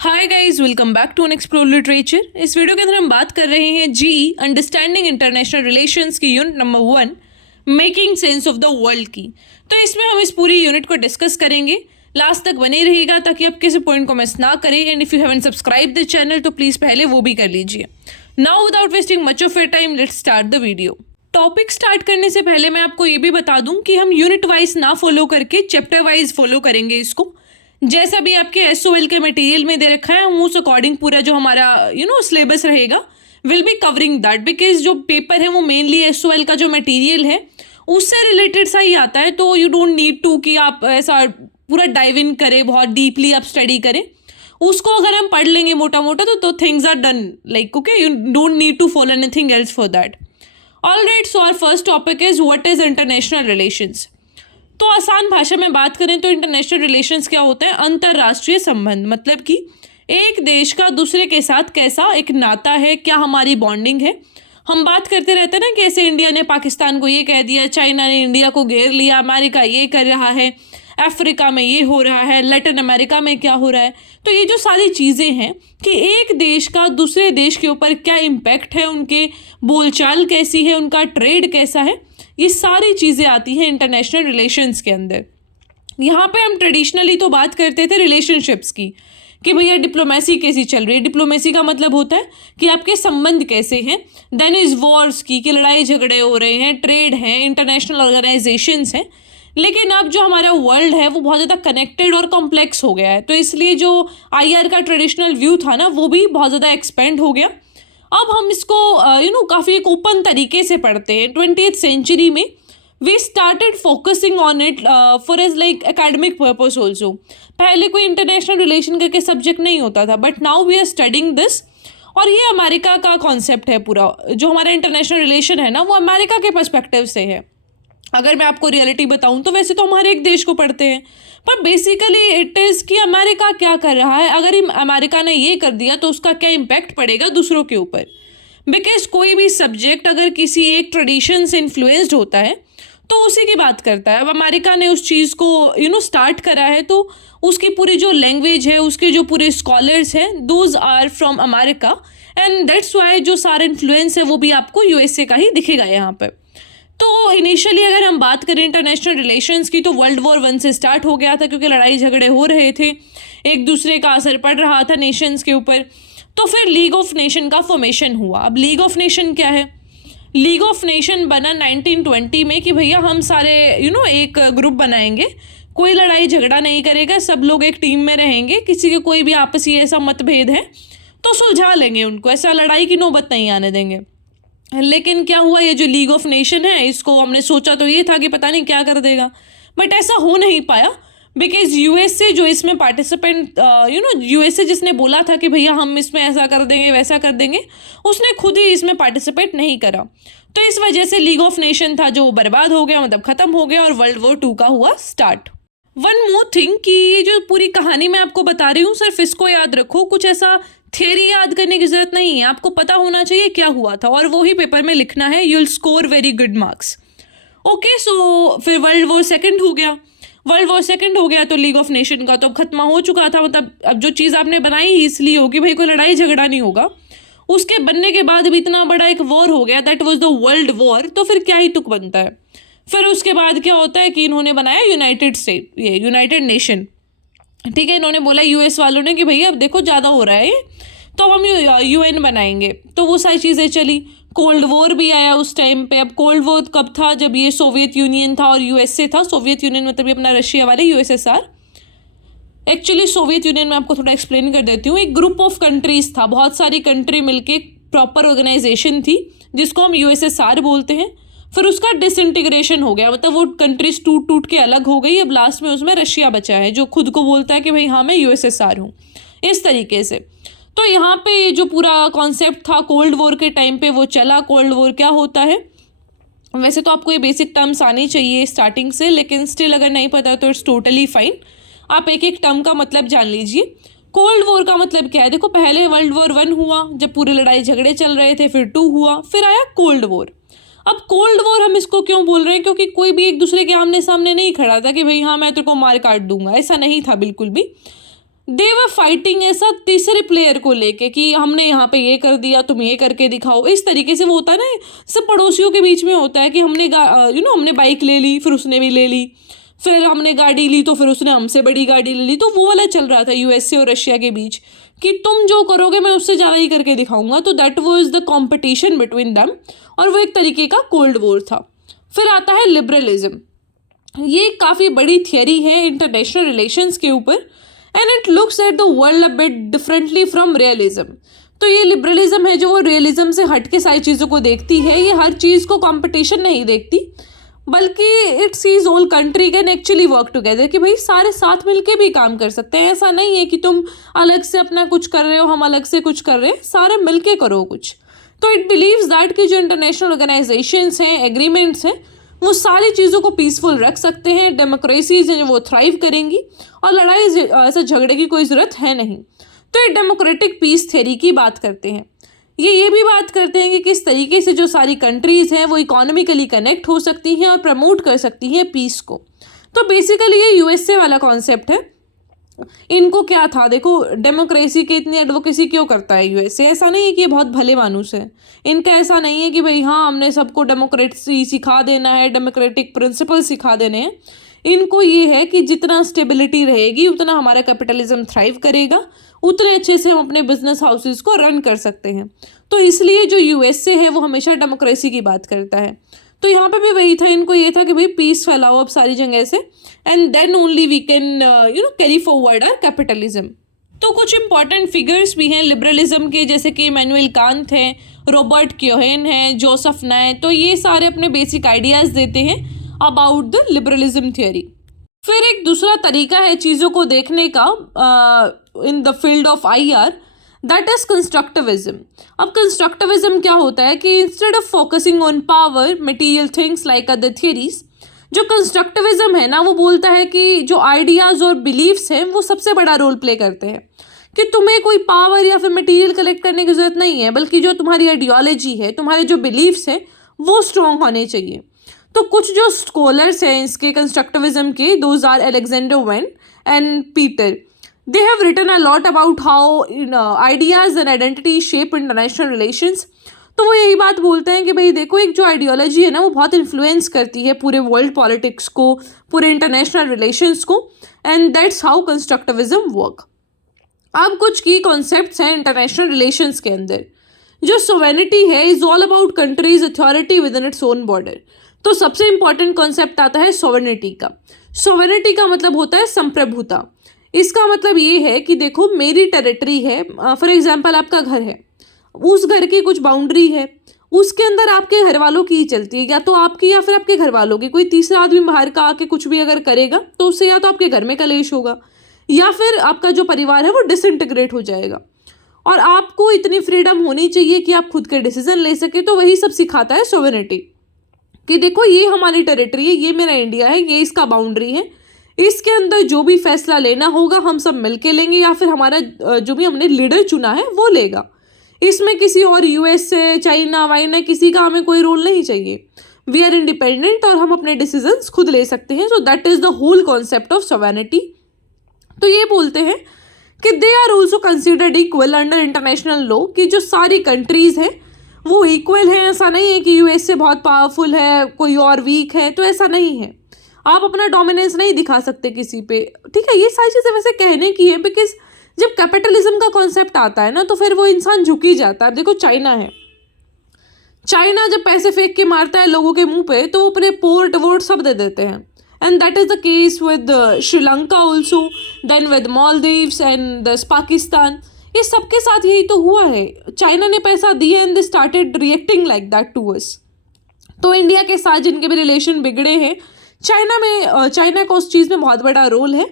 Hi guys, welcome back to unexplored literature. इस video के अंदर हम बात कर रहे हैं जी अंडरस्टैंडिंग इंटरनेशनल रिलेशंस की unit number 1 making sense of the world की। तो इसमें हम इस पूरी यूनिट को डिस्कस करेंगे। लास्ट तक बने रहिएगा ताकि आप किसी पॉइंट को मिस ना करें। And if you haven't subscribe the channel तो प्लीज़ पहले वो भी कर लीजिए। Now without wasting much of your time let's start the video. Topic start करने से पहले मैं आपको ये भी बता दूं कि हम यूनिट वाइज ना फॉलो करके चैप्टर वाइज फॉलो करेंगे इसको। जैसा भी आपके SOL के मटेरियल में दे रखा है हम उस अकॉर्डिंग पूरा जो हमारा सिलेबस रहेगा will be covering that, because जो पेपर है वो मेनली SOL का जो मटेरियल है उससे रिलेटेड सा ही आता है। तो यू डोंट नीड टू कि आप ऐसा पूरा डाइव इन करें, बहुत डीपली आप स्टडी करें। उसको अगर हम पढ़ लेंगे मोटा मोटा तो things are done, like okay, you don't need to follow anything else for that. Alright, so our first topic is what is international relations. तो आसान भाषा में बात करें तो इंटरनेशनल रिलेशंस क्या होता है? अंतर्राष्ट्रीय संबंध, मतलब कि एक देश का दूसरे के साथ कैसा एक नाता है, क्या हमारी बॉन्डिंग है। हम बात करते रहते हैं ना कि ऐसे इंडिया ने पाकिस्तान को ये कह दिया, चाइना ने इंडिया को घेर लिया, अमेरिका ये कर रहा है, अफ्रीका में ये हो रहा है, लैटिन अमेरिका में क्या हो रहा है। तो ये जो सारी चीज़ें हैं कि एक देश का दूसरे देश के ऊपर क्या इम्पैक्ट है, उनके बोलचाल कैसी है, उनका ट्रेड कैसा है, ये सारी चीज़ें आती हैं इंटरनेशनल रिलेशंस के अंदर। यहाँ पे हम ट्रेडिशनली तो बात करते थे रिलेशनशिप्स की कि भैया डिप्लोमेसी कैसी चल रही है। डिप्लोमेसी का मतलब होता है कि आपके संबंध कैसे हैं। देन इज वॉर्स की, कि लड़ाई झगड़े हो रहे हैं, ट्रेड है, इंटरनेशनल ऑर्गेनाइजेशंस हैं। लेकिन अब जो हमारा वर्ल्ड है वो बहुत ज़्यादा कनेक्टेड और कॉम्प्लेक्स हो गया है, तो इसलिए जो IR का ट्रेडिशनल व्यू था ना वो भी बहुत ज़्यादा एक्सपेंड हो गया। अब हम इसको काफ़ी एक ओपन तरीके से पढ़ते हैं। 20th सेंचुरी में we started focusing on it for as like academic purpose also. पहले कोई इंटरनेशनल रिलेशन करके सब्जेक्ट नहीं होता था, but now we are studying this. और ये अमेरिका का कॉन्सेप्ट है पूरा, जो हमारा इंटरनेशनल रिलेशन है ना वो अमेरिका के पर्सपेक्टिव से है। अगर मैं आपको रियलिटी बताऊं तो वैसे तो हम हर एक देश को पढ़ते हैं, पर बेसिकली इट इज़ कि अमेरिका क्या कर रहा है, अगर अमेरिका ने ये कर दिया तो उसका क्या इम्पैक्ट पड़ेगा दूसरों के ऊपर। बिकॉज कोई भी सब्जेक्ट अगर किसी एक ट्रेडिशन से इन्फ्लुएंस्ड होता है तो उसी की बात करता है। अब अमेरिका ने उस चीज़ को स्टार्ट करा है तो उसकी पूरी जो लैंग्वेज है, उसके जो पूरे स्कॉलर्स हैं, those are from America, and that's why जो सारा इन्फ्लुएंस है वो भी आपको USA का ही दिखेगा यहाँ पर। तो इनिशियली अगर हम बात करें इंटरनेशनल रिलेशंस की तो World War I से स्टार्ट हो गया था, क्योंकि लड़ाई झगड़े हो रहे थे, एक दूसरे का असर पड़ रहा था नेशंस के ऊपर। तो फिर लीग ऑफ नेशन का फॉर्मेशन हुआ। अब लीग ऑफ नेशन क्या है? लीग ऑफ नेशन बना 1920 में कि भैया हम सारे एक ग्रुप बनाएंगे, कोई लड़ाई झगड़ा नहीं करेगा, सब लोग एक टीम में रहेंगे, किसी के कोई भी आपसी ऐसा मतभेद है तो सुलझा लेंगे उनको, ऐसा लड़ाई की नौबत नहीं आने देंगे। लेकिन क्या हुआ, ये जो लीग ऑफ नेशन है इसको हमने सोचा तो ये था कि पता नहीं क्या कर देगा, बट ऐसा हो नहीं पाया। बिकॉज USA जो इसमें पार्टिसिपेंट USA जिसने बोला था कि भैया हम इसमें ऐसा कर देंगे वैसा कर देंगे, उसने खुद ही इसमें पार्टिसिपेट नहीं करा। तो इस वजह से लीग ऑफ नेशन था जो बर्बाद हो गया, मतलब ख़त्म हो गया, और World War II का हुआ स्टार्ट। वन मोर थिंग कि ये जो पूरी कहानी मैं आपको बता रही हूँ सिर्फ इसको याद रखो, कुछ ऐसा थियरी याद करने की ज़रूरत नहीं है, आपको पता होना चाहिए क्या हुआ था और वो ही पेपर में लिखना है। You will score very good marks. Okay, so फिर World War II हो गया। World War II हो गया तो लीग ऑफ नेशन का तो अब खत्म हो चुका था, मतलब अब जो चीज़ आपने बनाई ही इसलिए होगी भाई कोई लड़ाई झगड़ा नहीं होगा। उसके बनने के बाद भी इतना बड़ा एक वॉर हो गया, that was the world war, तो फिर क्या ही तुक बनता है। फिर उसके बाद क्या होता है कि इन्होंने बनाया यूनाइटेड नेशन। ठीक है, इन्होंने बोला US वालों ने कि भैया अब देखो ज़्यादा हो रहा है ये, तो हम UN बनाएंगे। तो वो सारी चीज़ें चली। कोल्ड वॉर भी आया उस टाइम पे। अब कोल्ड वॉर कब था? जब ये सोवियत यूनियन था और USA था। सोवियत यूनियन मतलब ये अपना रशिया वाले USSR। एक्चुअली सोवियत यूनियन में आपको थोड़ा एक्सप्लेन कर देती हूँ। एक ग्रुप ऑफ कंट्रीज़ था, बहुत सारी कंट्री मिलके प्रॉपर ऑर्गेनाइजेशन थी जिसको हम USSR बोलते हैं। फिर उसका डिसइंटीग्रेशन हो गया, मतलब वो कंट्रीज टूट टूट के अलग हो गई। अब लास्ट में उसमें रशिया बचा है जो खुद को बोलता है कि भाई हाँ मैं USSR हूँ, इस तरीके से। तो यहाँ पे ये जो पूरा कॉन्सेप्ट था कोल्ड वॉर के टाइम पे वो चला। कोल्ड वॉर क्या होता है? वैसे तो आपको ये बेसिक टर्म्स आनी चाहिए स्टार्टिंग से, लेकिन स्टिल अगर नहीं पता तो इट्स टोटली फाइन, आप एक एक टर्म का मतलब जान लीजिए। कोल्ड वॉर का मतलब क्या है? देखो, पहले World War I हुआ जब पूरे लड़ाई झगड़े चल रहे थे, फिर 2 हुआ, फिर आया कोल्ड वॉर। अब कोल्ड वॉर हम इसको क्यों बोल रहे हैं? क्योंकि कोई भी एक दूसरे के आमने सामने नहीं खड़ा था कि भाई हाँ मैं तेरे को मार काट दूंगा, ऐसा नहीं था बिल्कुल भी। दे वर फाइटिंग ऐसा तीसरे प्लेयर को लेके कि हमने यहाँ पे ये कर दिया, तुम ये करके दिखाओ। इस तरीके से वो होता है ना, सब पड़ोसियों के बीच में होता है कि हमने हमने बाइक ले ली, फिर उसने भी ले ली, फिर हमने गाड़ी ली तो फिर उसने हमसे बड़ी गाड़ी ले ली। तो वो वाला चल रहा था यूएसए और रशिया के बीच कि तुम जो करोगे मैं उससे ज़्यादा ही करके दिखाऊंगा। तो that was the competition between them, और वो एक तरीके का कोल्ड वॉर था। फिर आता है लिबरलिज्म। ये काफ़ी बड़ी थियरी है इंटरनेशनल रिलेशंस के ऊपर, and it looks at the world a bit differently from realism. तो ये लिबरलिज्म है जो वो रियलिज्म से हट के सारी चीज़ों को देखती है। ये हर चीज़ को कंपटीशन नहीं देखती, बल्कि it sees all country can actually work together, कि भाई सारे साथ मिलके भी काम कर सकते हैं। ऐसा नहीं है कि तुम अलग से अपना कुछ कर रहे हो, हम अलग से कुछ कर रहे हैं, सारे मिलके करो कुछ। तो इट बिलीव्स दैट कि जो इंटरनेशनल ऑर्गेनाइजेशंस हैं, एग्रीमेंट्स हैं, वो सारी चीज़ों को पीसफुल रख सकते हैं। डेमोक्रेसीज हैं वो थ्राइव करेंगी, और लड़ाई ऐसे झगड़े की कोई ज़रूरत है नहीं। तो ये डेमोक्रेटिक पीस थ्योरी की बात करते हैं। ये भी बात करते हैं कि किस तरीके से जो सारी कंट्रीज़ हैं वो इकोनॉमिकली कनेक्ट हो सकती हैं और प्रमोट कर सकती हैं पीस को। तो बेसिकली ये यूएसए वाला कॉन्सेप्ट है। इनको क्या था, देखो डेमोक्रेसी की इतनी एडवोकेसी क्यों करता है यूएसए? ऐसा नहीं है कि ये बहुत भले मानुस है। इनका ऐसा नहीं है कि भाई हाँ हमने सबको डेमोक्रेसी सिखा देना है, डेमोक्रेटिक प्रिंसिपल सिखा देने हैं। इनको ये है कि जितना स्टेबिलिटी रहेगी उतना हमारा कैपिटलिज्म थ्राइव करेगा, उतने अच्छे से हम अपने बिजनेस हाउसेस को रन कर सकते हैं। तो इसलिए जो यूएसए है वो हमेशा डेमोक्रेसी की बात करता है। तो यहाँ पे भी वही था, इनको ये था कि भाई पीस फैलाओ अब सारी जगह से, and then only we can carry forward our capitalism. तो कुछ इंपॉर्टेंट फिगर्स भी हैं लिबरलिज्म के, जैसे कि इमैनुअल कांत हैं, रॉबर्ट क्योहेन हैं, जोसेफ नाय। तो ये सारे अपने बेसिक आइडियाज़ देते हैं अबाउट द लिबरलिज्म थियोरी। फिर एक दूसरा तरीका है चीज़ों को देखने का in the field of IR, that is constructivism. अब कंस्ट्रक्टिविज्म क्या होता है कि instead of focusing on power material things like other theories, जो कंस्ट्रक्टिविज्म है ना वो बोलता है कि जो आइडियाज़ और बिलीव्स हैं वो सबसे बड़ा रोल प्ले करते हैं, कि तुम्हें कोई पावर या फिर मटेरियल कलेक्ट करने की ज़रूरत नहीं है, बल्कि जो तुम्हारी आइडियोलॉजी है, तुम्हारे जो बिलीव्स हैं वो स्ट्रॉन्ग होने चाहिए। तो कुछ जो स्कॉलर्स हैं इसके कंस्ट्रक्टिविज्म के, those are Alexander Wendt and Peter, they have written a lot about how ideas and identity shape international relations। तो वो यही बात बोलते हैं कि भाई देखो एक जो आइडियोलॉजी है ना वो बहुत इन्फ्लुएंस करती है पूरे वर्ल्ड पॉलिटिक्स को, पूरे इंटरनेशनल रिलेशंस को, and that's how constructivism work. अब कुछ की कॉन्सेप्ट्स हैं इंटरनेशनल रिलेशंस के अंदर। जो सोवेनिटी है is all about countries authority with in its own border. तो सबसे इंपॉर्टेंट कॉन्सेप्ट आता है सोवेनिटी का। सोवेनिटी का मतलब होता है संप्रभुता। इसका मतलब ये है कि देखो मेरी टेरिटरी है, फॉर एग्जांपल आपका घर है, उस घर की कुछ बाउंड्री है, उसके अंदर आपके घर वालों की ही चलती है, या तो आपकी या फिर आपके घर वालों की। कोई तीसरा आदमी बाहर का आके कुछ भी अगर करेगा तो उससे या तो आपके घर में कलेश होगा या फिर आपका जो परिवार है वो डिसइंटीग्रेट हो जाएगा। और आपको इतनी फ्रीडम होनी चाहिए कि आप खुद के डिसीजन ले सके। तो वही सब सिखाता है सोवेनिटी, कि देखो ये हमारी टेरिटरी है, ये मेरा इंडिया है, ये इसका बाउंड्री है, इसके अंदर जो भी फैसला लेना होगा हम सब मिलके लेंगे, या फिर हमारा जो भी हमने लीडर चुना है वो लेगा। इसमें किसी और यूएसए, चाइना वाइना किसी का हमें कोई रोल नहीं चाहिए। वी आर इंडिपेंडेंट और हम अपने डिसीजंस खुद ले सकते हैं। So that is the whole concept of sovereignty. तो ये बोलते हैं कि they are also considered equal under international law, कि जो सारी कंट्रीज हैं वो इक्वल हैं। ऐसा नहीं है कि यूएसए बहुत पावरफुल है कोई और वीक है, तो ऐसा नहीं है। आप अपना डोमिनेंस नहीं दिखा सकते किसी पे, ठीक है। ये सारी चीज़ें वैसे कहने की है, बिकॉज जब कैपिटलिज्म का कॉन्सेप्ट आता है ना तो फिर वो इंसान झुक ही जाता है। देखो चाइना है, चाइना जब पैसे फेंक के मारता है लोगों के मुंह पे तो वो अपने पोर्ट वोट सब दे देते हैं, and that is the case with Sri Lanka also, then with Maldives and Pakistan. ये सबके साथ यही तो हुआ है। चाइना ने पैसा दिया and they started reacting like that to us. तो इंडिया के साथ जिनके भी रिलेशन बिगड़े हैं, चाइना का उस चीज़ में बहुत बड़ा रोल है।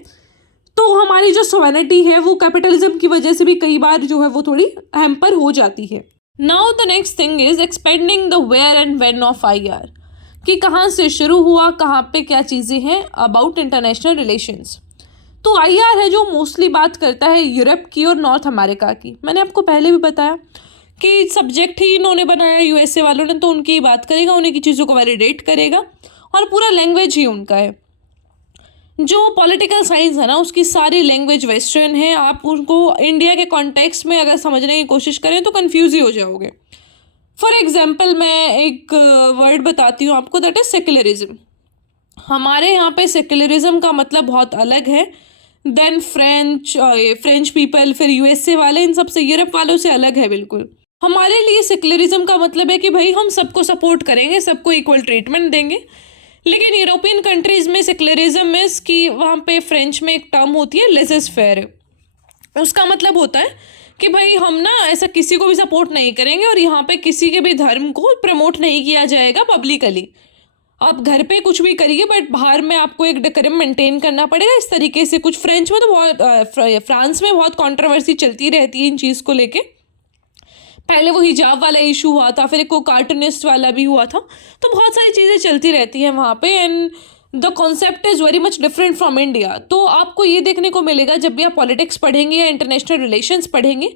तो हमारी जो सोवेनिटी है वो कैपिटलिज्म की वजह से भी कई बार जो है वो थोड़ी हैम्पर हो जाती है। Now the next thing is expanding the where and when of IR, कि कहाँ से शुरू हुआ, कहाँ पे क्या चीज़ें हैं अबाउट इंटरनेशनल रिलेशंस। तो आईआर है जो मोस्टली बात करता है यूरोप की और नॉर्थ अमेरिका की। मैंने आपको पहले भी बताया कि सब्जेक्ट ही इन्होंने बनाया यूएसए वालों ने, तो उनकी ही बात करेगा, उन्हीं की चीज़ों को वैलिडेट करेगा और पूरा लैंग्वेज ही उनका है। जो पॉलिटिकल साइंस है ना उसकी सारी लैंग्वेज वेस्टर्न है। आप उनको इंडिया के कॉन्टेक्स्ट में अगर समझने की कोशिश करें तो कंफ्यूज ही हो जाओगे। फॉर एग्जाम्पल मैं एक वर्ड बताती हूँ आपको, दैट इज सेक्युलरिज्म। हमारे यहाँ पे सेक्युलरिज्म का मतलब बहुत अलग है देन फ्रेंच पीपल, फिर यूएसए वाले, इन सब से, यूरोप वालों से अलग है बिल्कुल। हमारे लिए सेक्युलरिज्म का मतलब है कि भाई हम सबको सपोर्ट करेंगे, सबको इक्वल ट्रीटमेंट देंगे। लेकिन यूरोपियन कंट्रीज में सेक्युलरिज्म में कि वहाँ पे फ्रेंच में एक टर्म होती है लेसेस फेयर। उसका मतलब होता है कि भाई हम ना ऐसा किसी को भी सपोर्ट नहीं करेंगे और यहाँ पे किसी के भी धर्म को प्रमोट नहीं किया जाएगा पब्लिकली। आप घर पे कुछ भी करिए बट बाहर में आपको एक डेकोरम मेंटेन करना पड़ेगा, इस तरीके से। कुछ फ्रेंच में तो बहुत फ्रांस में बहुत कंट्रोवर्सी चलती रहती है इन चीज़ को लेके। पहले वो हिजाब वाला इशू हुआ था, फिर एक को कार्टूनिस्ट वाला भी हुआ था, तो बहुत सारी चीज़ें चलती रहती हैं वहाँ पे। And the concept is very much different from India. तो आपको ये देखने को मिलेगा जब भी आप पॉलिटिक्स पढ़ेंगे या इंटरनेशनल रिलेशंस पढ़ेंगे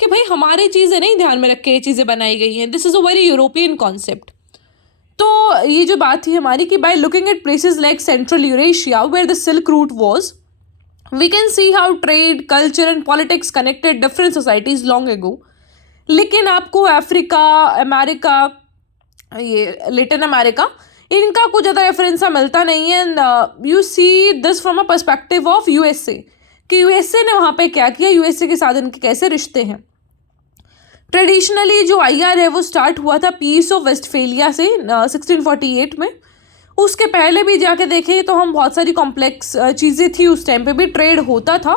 कि भाई हमारी चीज़ें नहीं ध्यान में रख के ये चीज़ें बनाई गई हैं। This is a very European concept. तो ये जो बात थी हमारी कि by looking at places like central Eurasia where the silk route was, we can see how trade, culture and politics connected different societies long ago. लेकिन आपको Africa, America, ये लेटिन अमेरिका, इनका कुछ ज़्यादा रेफरेंस मिलता नहीं है। You see this from a perspective of USA कि यूएसए ने वहाँ पे क्या किया, यूएसए के साथ इनके कैसे रिश्ते हैं। ट्रेडिशनली जो आईआर है वो स्टार्ट हुआ था पीस ऑफ वेस्टफेलिया से 1648 में। उसके पहले भी जाके देखें तो हम बहुत सारी कॉम्प्लेक्स चीज़ें थी, उस टाइम पे भी ट्रेड होता था,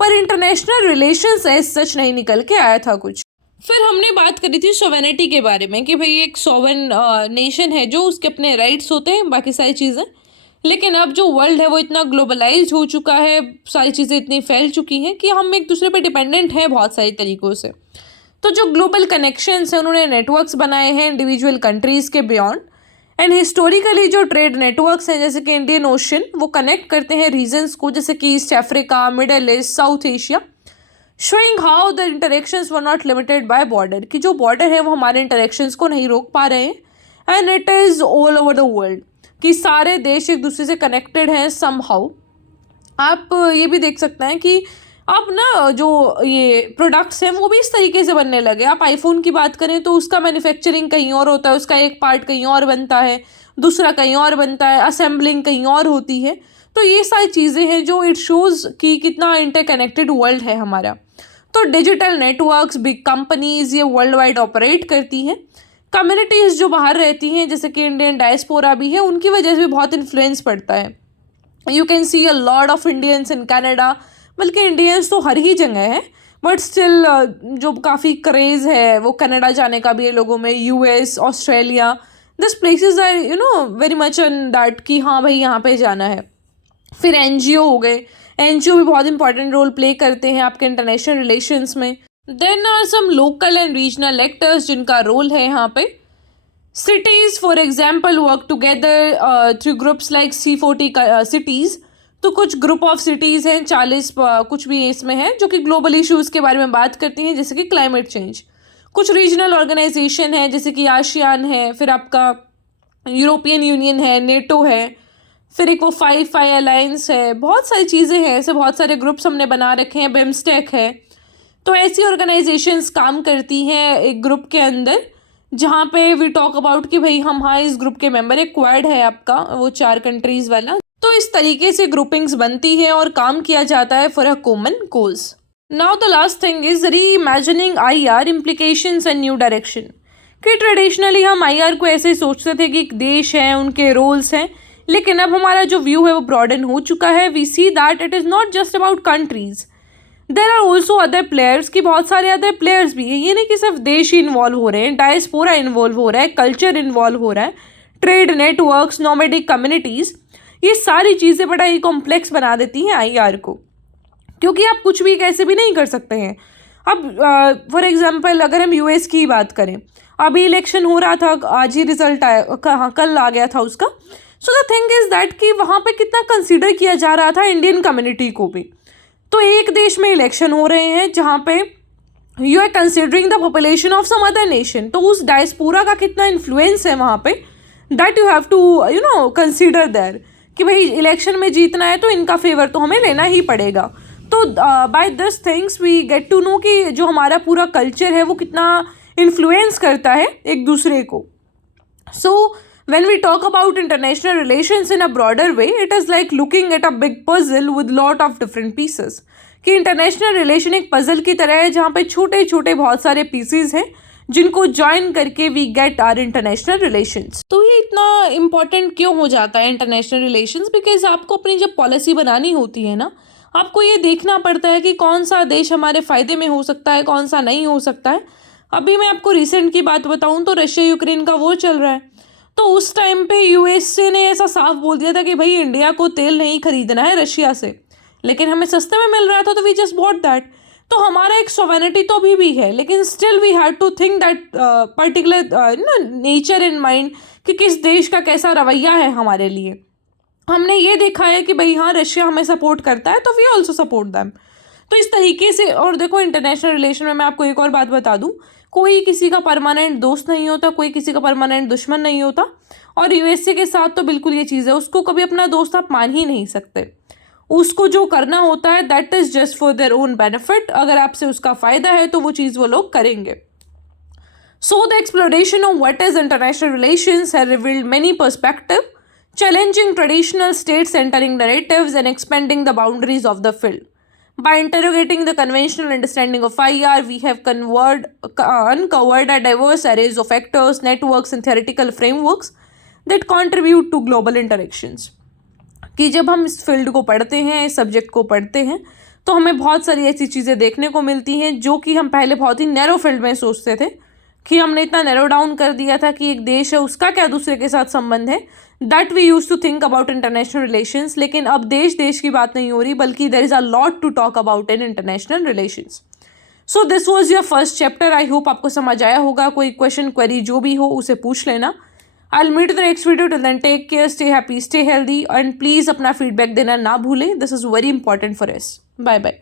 पर इंटरनेशनल रिलेशंस एज सच नहीं निकल के आया था कुछ। फिर हमने बात करी थी सोवेनिटी के बारे में कि भाई एक सोवन नेशन है जो उसके अपने राइट्स होते हैं, बाकी सारी चीज़ें। लेकिन अब जो वर्ल्ड है वो इतना ग्लोबलाइज हो चुका है, सारी चीज़ें इतनी फैल चुकी हैं कि हम एक दूसरे पे डिपेंडेंट हैं बहुत सारी तरीक़ों से। तो जो ग्लोबल कनेक्शंस हैं उन्होंने नेटवर्क्स बनाए हैं इंडिविजुअल कंट्रीज़ के बियॉन्ड। एंड हिस्टोरिकली जो ट्रेड नेटवर्क्स हैं जैसे कि इंडियन ओशन, वो कनेक्ट करते हैं रीजन्स को, जैसे कि east Africa, middle east, south Asia, showing how the interactions were not limited by border, कि जो बॉर्डर है वो हमारे इंटरेक्शंस को नहीं रोक पा रहे हैं। And it is all over the world, कि सारे देश एक दूसरे से कनेक्टेड हैं समहाउ। आप ये भी देख सकते हैं कि अब ना जो ये प्रोडक्ट्स हैं वो भी इस तरीके से बनने लगे। आप आईफोन की बात करें तो उसका मैन्युफैक्चरिंग कहीं और होता है, उसका एक पार्ट कहीं और बनता है, दूसरा कहीं और बनता है, असेंबलिंग कहीं और होती है। तो ये सारी चीज़ें हैं जो इट शोज़ कि कितना इंटरकनेक्टेड वर्ल्ड है हमारा। तो डिजिटल नेटवर्क्स, बिग कंपनीज़ ये वर्ल्ड वाइड ऑपरेट करती हैं। कम्युनिटीज़ जो बाहर रहती हैं जैसे कि इंडियन डायस्पोरा भी है, उनकी वजह से भी बहुत इन्फ्लुएंस पड़ता है। You can see a lot of Indians in Canada, बल्कि इंडियंस तो हर ही जगह है, बट स्टिल जो काफ़ी क्रेज़ है वो कनाडा जाने का भी है लोगों में। US, Australia, this places are very much in that कि हाँ भाई यहाँ पे जाना है। फिर एनजीओ हो गए, एनजीओ भी बहुत इंपॉर्टेंट रोल प्ले करते हैं आपके इंटरनेशनल रिलेशंस में। Then are some local and regional actors जिनका रोल है यहाँ पे। Cities for example work together through groups like C40 cities. तो कुछ ग्रुप ऑफ सिटीज़ हैं, 40 कुछ भी इसमें है, जो कि ग्लोबल इश्यूज़ के बारे में बात करती हैं जैसे कि क्लाइमेट चेंज। कुछ रीजनल ऑर्गेनाइजेशन है जैसे कि आसियान है, फिर आपका यूरोपियन यूनियन है, नेटो है, फिर एक वो 5 अलायंस है, बहुत सारी चीज़ें हैं, ऐसे बहुत सारे ग्रुप्स हमने बना रखे हैं, बिम्स्टेक है। तो ऐसी ऑर्गेनाइजेशंस काम करती हैं एक ग्रुप के अंदर, जहाँ पे वी टॉक अबाउट कि भाई हम हाँ इस ग्रुप के मेंबर, एक क्वाड है आपका वो 4 कंट्रीज़ वाला। तो इस तरीके से ग्रुपिंग्स बनती है और काम किया जाता है for a common cause. Now the last thing is reimagining IR implications and new direction. कि ट्रेडिशनली हम IR को ऐसे सोचते थे कि एक देश है, उनके रोल्स हैं, लेकिन अब हमारा जो व्यू है वो ब्रॉडन हो चुका है। We see that it is not just about countries, there are also other players, की बहुत सारे अदर प्लेयर्स भी हैं। ये नहीं कि सिर्फ देश ही इन्वॉल्व हो रहे हैं, डायस्पोरा इन्वॉल्व हो रहा है, कल्चर इन्वॉल्व हो रहा है, ट्रेड नेटवर्क्स, नोमैडिक कम्युनिटीज़, ये सारी चीज़ें बड़ा ही कॉम्प्लेक्स बना देती हैं IR को, क्योंकि आप कुछ भी कैसे भी नहीं कर सकते हैं। अब फॉर एग्जांपल अगर हम US की बात करें, अभी इलेक्शन हो रहा था, आज ही रिजल्ट आया, कल आ गया था उसका। So the thing is that कि वहाँ पे कितना कंसीडर किया जा रहा था इंडियन कम्युनिटी को भी। तो एक देश में इलेक्शन हो रहे हैं जहाँ पे you are considering the population of some other nation, तो उस डायस्पोरा का कितना इन्फ्लुएंस है वहाँ पे, that you have to consider there, कि भाई इलेक्शन में जीतना है तो इनका फेवर तो हमें लेना ही पड़ेगा। तो by this things we get to know कि जो हमारा पूरा कल्चर है वो कितना इन्फ्लुएंस करता है एक दूसरे को। So when we talk about international relations in a broader way, it is like looking at a big puzzle with lot of different pieces. कि इंटरनेशनल रिलेशन एक पजल की तरह है जहाँ पे छोटे छोटे बहुत सारे पीसेस हैं जिनको ज्वाइन करके we get our international relations. तो ये इतना इम्पोर्टेंट क्यों हो जाता है इंटरनेशनल रिलेशंस? बिकॉज आपको अपनी जब पॉलिसी बनानी होती है ना, आपको ये देखना पड़ता है कि कौन सा देश हमारे फ़ायदे में हो सकता है, कौन सा नहीं हो सकता है। अभी मैं आपको रिसेंट की बात बताऊं तो रशिया यूक्रेन का वॉर चल रहा है, तो उस टाइम पे यूएसए ने ऐसा साफ बोल दिया था कि भाई इंडिया को तेल नहीं खरीदना है रशिया से, लेकिन हमें सस्ते में मिल रहा था तो वी जस्ट बॉट दैट। तो हमारा एक सोवेनिटी तो अभी भी है, लेकिन still we have to think that particular nature in mind कि किस देश का कैसा रवैया है हमारे लिए। हमने ये देखा है कि भाई हाँ रशिया हमें सपोर्ट करता है तो वी ऑल्सो सपोर्ट दैम। तो इस तरीके से, और देखो इंटरनेशनल रिलेशन में मैं आपको एक और बात बता दूं, कोई किसी का परमानेंट दोस्त नहीं होता, कोई किसी का परमानेंट दुश्मन नहीं होता। और यूएसए के साथ तो बिल्कुल ये चीज़ है, उसको कभी अपना दोस्त आप मान ही नहीं सकते। उसको जो करना होता है that is just for their own benefit. अगर आपसे उसका फ़ायदा है तो वो चीज़ वो लोग करेंगे। So the exploration of what is international relations have revealed many perspective, challenging traditional state-centering narratives and expanding the boundaries of the field. By interrogating the conventional understanding of IR, we have uncovered a diverse arrays of actors, networks, and theoretical frameworks that contribute to global interactions. कि जब हम इस field को पढ़ते हैं, इस subject को पढ़ते हैं, तो हमें बहुत सारी ऐसी चीज़ें देखने को मिलती हैं जो कि हम पहले बहुत ही नैरो फील्ड में सोचते थे, कि हमने इतना नैरो डाउन कर दिया था कि एक देश है उसका क्या दूसरे के साथ संबंध है, that we use to think about international relations. लेकिन अब देश देश की बात नहीं हो रही, बल्कि there is a lot to talk about in international relations. So this was your first chapter. I hope आपको समझ आया होगा। कोई क्वेश्चन क्वेरी जो भी हो उसे पूछ लेना। I will meet the next video. Till then take care, stay happy, stay healthy, and please अपना फीडबैक देना ना भूलें। This is very important for us. Bye bye.